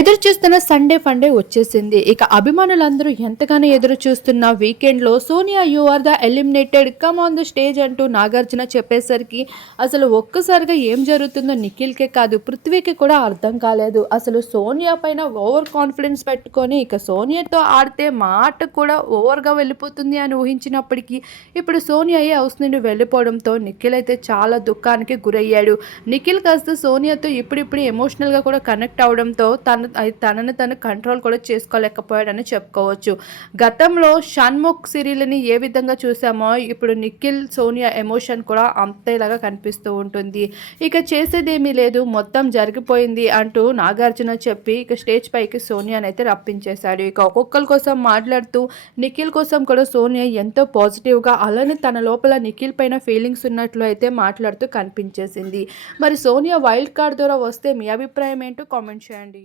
ఎదురు చూస్తున్న Sunday funday వచ్చేసింది. ఇక అభిమానులందరూ ఎంతగానో ఎదురు చూస్తున్న వీకెండ్లో Sonia you are the eliminated come on the stage అంటూ నాగార్జున చెప్పేసరికి అసలు ఒక్కసారిగా ఏం జరుగుతుందో నిఖిల్కే కాదు పృథ్వీకి కూడా అర్థం కాలేదు. అసలు సోనియా పైన ఓవర్ కాన్ఫిడెన్స్ పెట్టుకొని ఇక సోనియాతో ఆడితే మాట కూడా ఓవర్గా వెళ్ళిపోతుంది అని ఊహించినప్పటికీ ఇప్పుడు సోనియాయే హౌస్ నుండి వెళ్ళిపోవడంతో నిఖిల్ అయితే చాలా దుఃఖానికి గురయ్యాడు. నిఖిల్ కాస్త సోనియాతో ఇప్పుడిప్పుడు ఎమోషనల్గా కూడా కనెక్ట్ అవడంతో తన తనను తను కంట్రోల్ కూడా చేసుకోలేకపోయాడని చెప్పుకోవచ్చు. గతంలో షణ్ముఖ్ సిరీల్ని ఏ విధంగా చూసామో ఇప్పుడు నిఖిల్ సోనియా ఎమోషన్ కూడా అంతేలాగా కనిపిస్తూ ఉంటుంది. ఇక చేసేదేమీ లేదు మొత్తం జరిగిపోయింది అంటూ నాగార్జున చెప్పి ఇక స్టేజ్ పైకి సోనియాని అయితే రప్పించేశాడు. ఇక ఒక్కొక్కరి కోసం మాట్లాడుతూ నిఖిల్ కోసం కూడా సోనియా ఎంతో పాజిటివ్గా అలానే తన లోపల నిఖిల్ పైన ఫీలింగ్స్ ఉన్నట్లు అయితే మాట్లాడుతూ కనిపించేసింది. మరి సోనియా వైల్డ్ కార్డ్ ద్వారా వస్తే మీ అభిప్రాయం ఏంటో కామెంట్ చేయండి.